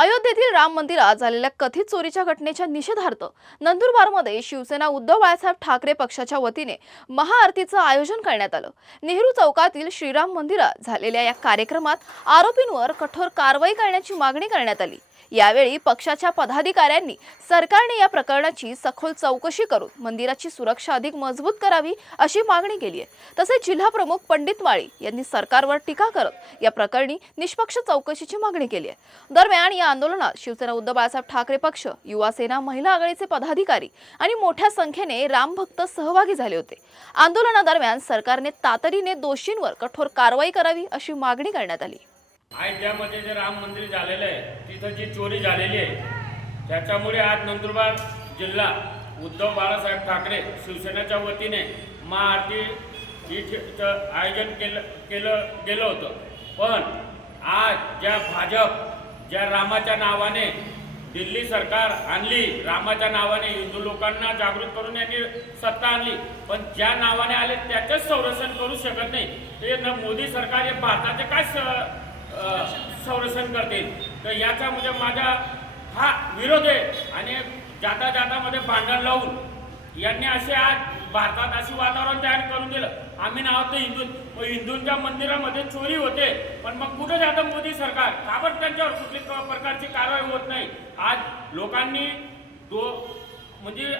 अयोध्येतील राम मंदिरात झालेल्या कथित चोरीच्या घटनेच्या निषेधार्थ नंदुरबारमध्ये शिवसेना उद्धव बाळासाहेब ठाकरे पक्षाच्या वतीने महाआरतीचं आयोजन करण्यात आलं। नेहरू चौकातील श्रीराम मंदिरात झालेल्या या कार्यक्रमात आरोपींवर कठोर कारवाई करण्याची मागणी करण्यात आली। यावेळी पक्षाच्या पदाधिकाऱ्यांनी सरकारने या प्रकरणाची सखोल चौकशी करून मंदिराची सुरक्षा अधिक मजबूत करावी अशी मागणी केली आहे। तसेच जिल्हा प्रमुख पंडित माळी यांनी सरकारवर टीका करत या प्रकरणी निष्पक्ष चौकशीची मागणी केली आहे। दरम्यान या आंदोलनात शिवसेना उद्धव बाळासाहेब ठाकरे पक्ष, युवा सेना, महिला आघाडीचे पदाधिकारी आणि मोठ्या संख्येने रामभक्त सहभागी झाले होते। आंदोलनादरम्यान सरकारने तातडीने दोषींवर कठोर कारवाई करावी अशी मागणी करण्यात आली। अयोध्यामध्ये जे राम मंदिर झालेलं आहे तिथं जी चोरी झालेली आहे त्याच्यामुळे आज नंदुरबार जिल्हा उद्धव बाळासाहेब ठाकरे शिवसेनेच्या वतीने महाआरती आयोजन केलं होतं। पण आज ज्या भाजप ज्या रामाच्या नावाने दिल्ली सरकार आणली, रामाच्या नावाने हिंदू लोकांना जागृत करून यांनी सत्ता आणली, पण ज्या नावाने आले त्याचंच संरक्षण करू शकत नाही। ते न मोदी सरकार हे भारताचे काय संरक्षण करतील। तर याचा म्हणजे माझा हा विरोध आहे आणि जाता जाता मध्ये भांडण लावून यांनी असे आज भारतात अशी वातावरण तयार करून दिलं। आम्ही नाव तर हिंदूंच्या मंदिरामध्ये चोरी होते, पण मग कुठे जातं मोदी सरकार? का बरं त्यांच्यावर कुठली प्रकारची कारवाई होत नाही? आज लोकांनी म्हणजे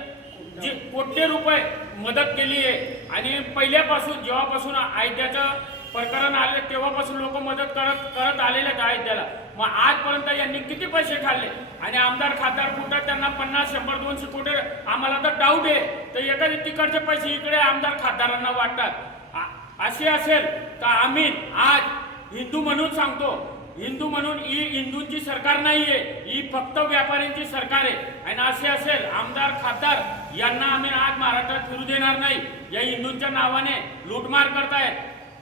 जी कोटी रुपये मदत केली आहे आणि पहिल्यापासून जेव्हापासून अयोध्याचं प्रकरण आले तेव्हापासून लोक मदत करत आलेले आहेत अयोध्येला। मग आजपर्यंत यांनी किती पैसे खाल्ले आणि आमदार खासदार कुठं त्यांना 50, 100, 200 कोटी? आम्हाला तर डाऊट आहे तर एखादे तिकडचे पैसे इकडे आमदार खासदारांना वाटतात। असे असेल तर आम्ही आज हिंदू म्हणून सांगतो, हिंदू म्हणून ही हिंदूंची सरकार नाहीये, ही फक्त व्यापाऱ्यांची सरकार आहे। आणि असे असेल आमदार खासदार यांना आम्ही आज महाराष्ट्रात फिरू देणार नाही। या हिंदूंच्या नावाने लूटमार करतायत।